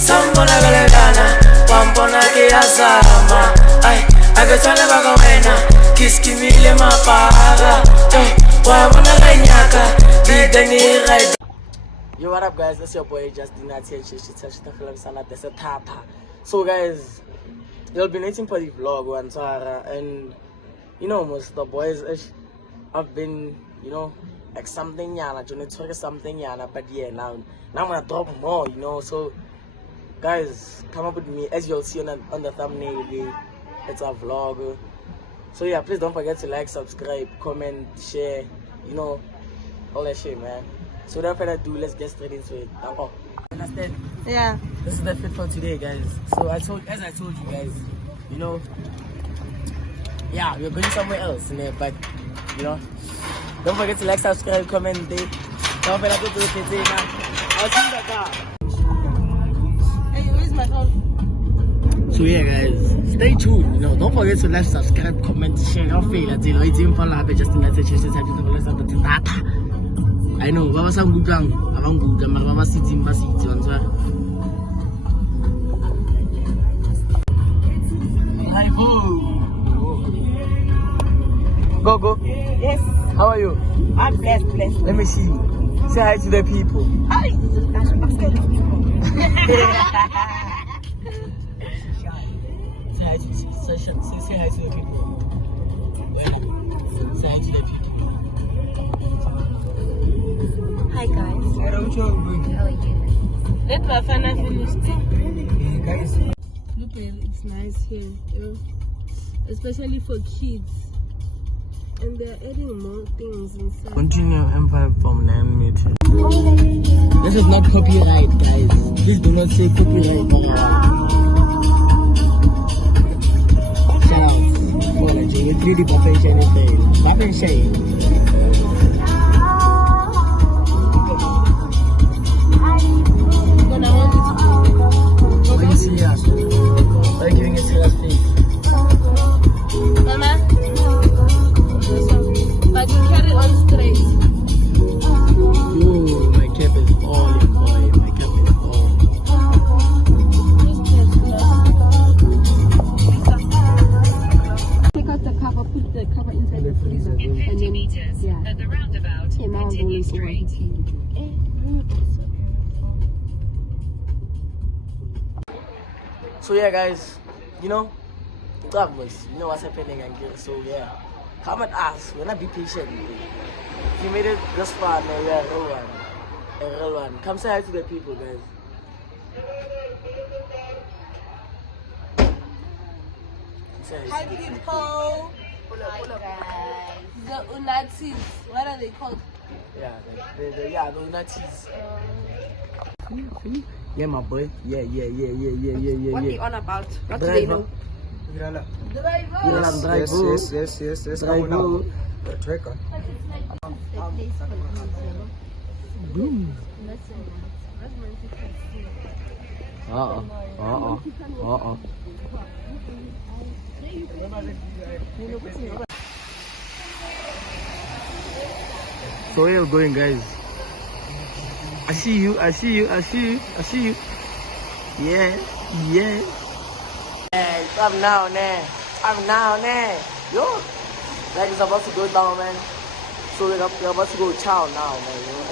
Sambona galegana, pampona ke azama. Ay, agetshwana ba ka wena, kiskimile mapara. Wabona ganyaka, didani right. Yo, what up guys, it's your boy Justin here. So guys, you'll be waiting for the vlog one Sarah, and you know most of the boys have been, you know, like something yana, something yana, but yeah, now I'm gonna drop more, you know. So guys, come up with me. As you'll see on the thumbnail, it's a vlog. So yeah, please don't forget to like, subscribe, comment, share, you know, all that shit, man. So without further ado, let's get straight into it. Understand? Yeah. This is the fit for today, guys. So as I told you guys, you know, yeah, we're going somewhere else, but you know, don't forget to like, subscribe, comment, don't forget to do it now. I'll see you back. Hey, where's my phone? So yeah guys, stay tuned, you know, don't forget to like, subscribe, comment, share your feelings, you know, it's in for life, just in that situation, I know, Baba Sam Gudang, Avant Gudang, Baba City, Basiti, on hi, go. Yes. How are you? I'm blessed. Let me see you. Say hi to the people. Hi. Say hi to the people. Say hi to the people. Hi guys. How are you? Let Bafana finish. Guys. Look, it's nice here, you know, especially for kids. And they're adding more things inside. Continue Empire from 9 meters. This is not copyright, guys. Please do not say copyright. Shout out. Oh, you really perfect anything. Perfect shade. But I want you to go. Are you serious? Are you giving a serious face? Mama? But you carry on straight. Yo, my cap is falling, boy. My cap is falling. Take out the cover, put the cover inside the freezer. In 50 and then, meters, yeah. at the roundabout, Yeah, now I'm continue going straight. So yeah guys, you know what's happening and so yeah, come at us, we're not be patient. If you made it this far, man, we're a real one. Come say hi to the people, guys. Hi people. Hi guys. The Unatis. What are they called? Yeah, the Nazis. Yeah, my boy. Yeah. What are they on about? What do they know? Driver. Yes. Driver. Tracker. Boom. So where are you going, guys? I see you. Yeah. It's up now, Yo, like it's about to go down, man. So we're about to go chow now, man. You know,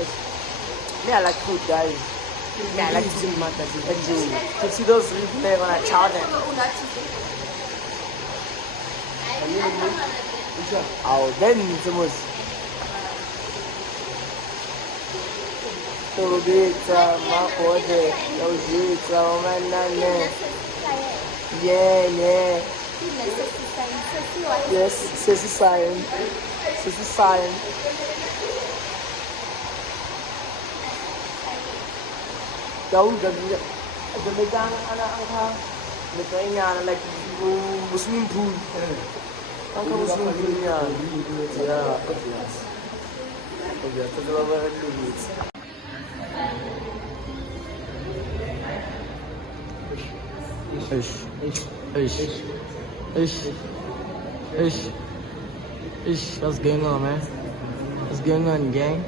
me, I like food, guys. Me, I like to see to see those replay when I chow them. Oh, then it's almost. Yeah. Yes, Sissy Science. Đâu gần đây đang ăn được cái nhà là like Muslim food. Ang Muslim food niya. Yeah. Okay, that's what I do. Ish. What's going on, man? What's going on, gang?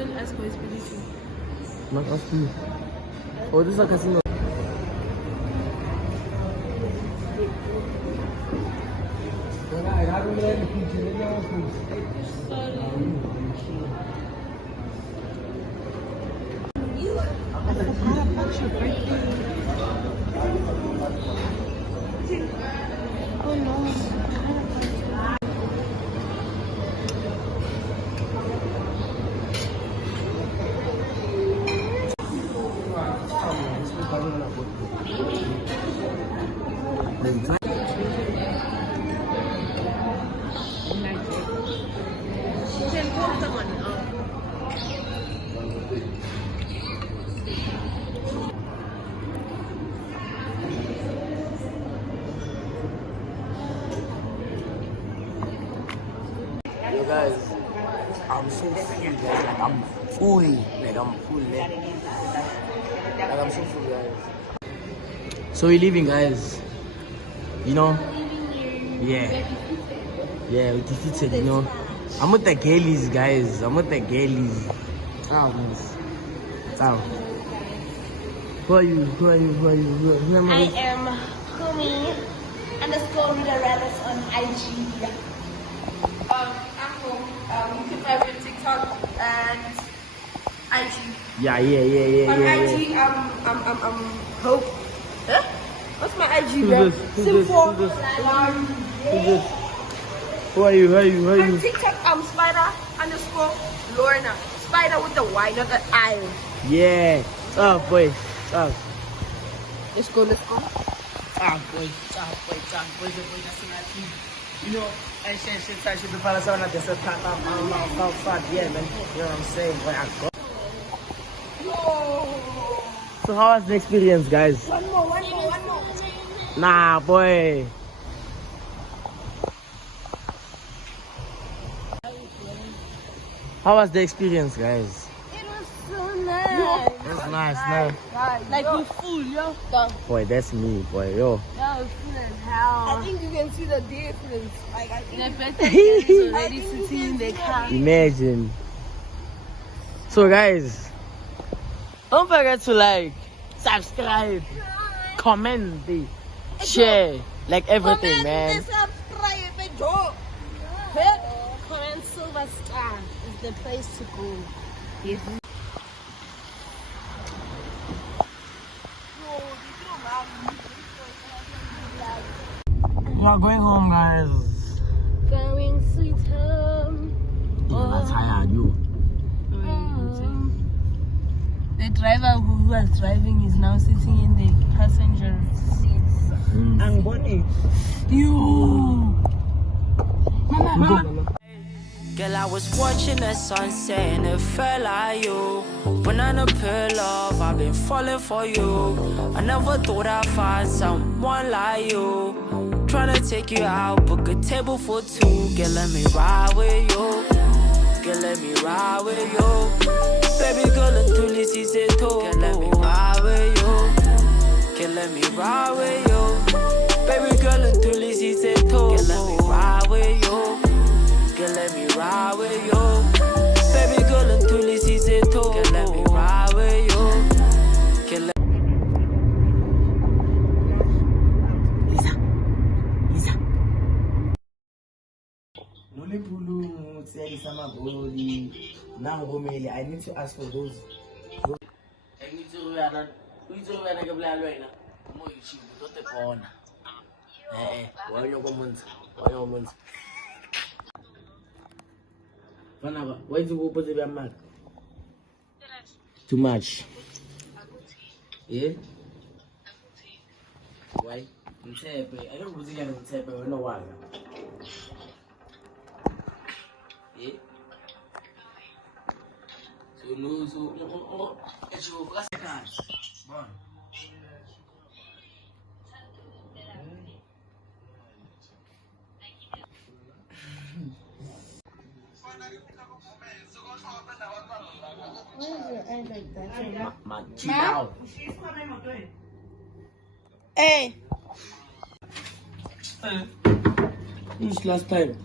Don't ask for expedition. Not asking. Oh, this is a casino. Oh no. Yo guys, I'm so full guys, like I'm full, like I'm full, like I'm so full guys. So we're leaving guys, you know, yeah, we defeated, you know. I'm with the girlies guys, I'm with the girlies. Oh, guys. Oh. Who are you? Who am I am Kumi _Ruderalis on IG. I'm home. You can find me on TikTok and IG. Yeah. On IG, I'm Hope. Huh? What's my IG? Who's this? Who are you? On TikTok, I'm Spider_Lorna. Spider with the Y, not the I. Yeah. Oh boy. Oh. Let's go. Ah boy. You know, I should be following someone at the top. Yeah, man. You know what I'm saying? Boy, I got. So how was the experience, guys? One more. Nah, boy. How was the experience, guys? It was so nice. That's nice. Like we're full, yo. Boy, that's me, boy. Yo. That was full as hell. I think you can see the difference. Like I think Is already sitting in the car. Imagine. So, guys, don't forget to like, subscribe, comment, share, like everything, man. Subscribe, Joe. Comment Silver Star is the place to go. Yes. We are going home, guys. Going sweet home. I'm tired, you. The driver who was driving is now sitting in the passenger seats. I'm Bonnie. You. Girl, I was watching the sunset and it felt like you. Banana peel love, I've been falling for you. I never thought I'd find someone like you. Tryna take you out, book a table for two. Girl, let me ride with you. Girl, let me ride with you. Baby girl, until this is it too. Girl, let me ride with you. Girl, let me ride with you. Baby girl, until this is it too. Girl, let me ride with you. Girl, let me ride with you. Baby girl, until this is it too. Girl, let me ride with you. Girl, let I need to ask for those. I need to why do you put it mad? Too much. Yeah? Why? I don't put it in the no one. Yeah? So, no, it's your first chance. Hey. This last time.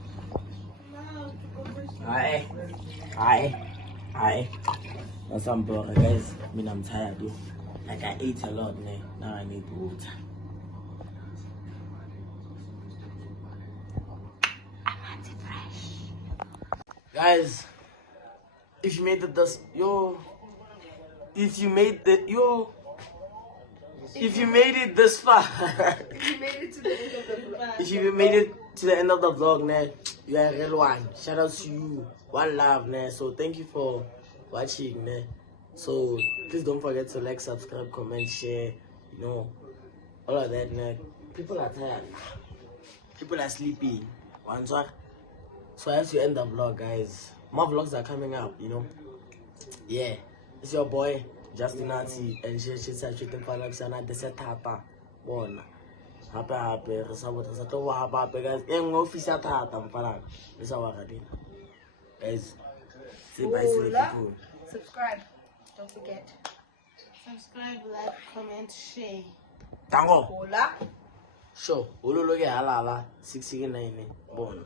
Aye. Hi. That's some boring, guys. I mean, I'm tired, dude. Like, I ate a lot, man. Now I need water. Guys, if you made it this, if you made it this far, If you made it to the end of the vlog. if you made it to the end of the vlog, man, you are a real one. Shout out to you. One love, man. So thank you for watching, man. So please don't forget to like, subscribe, comment, share, all of that, man. People are tired. People are sleeping. So I have to end the vlog, guys. More vlogs are coming up, Yeah. It's your boy, Justin Nancy, and she's treating for life, and I said, Tata. Bon. Happy, guys. And official Tata, it's our guys. Say bye to the people. Subscribe. Don't forget. Subscribe, like, comment, share. Tango. Hola. Sure. Ulu loge halala. 669. Bon.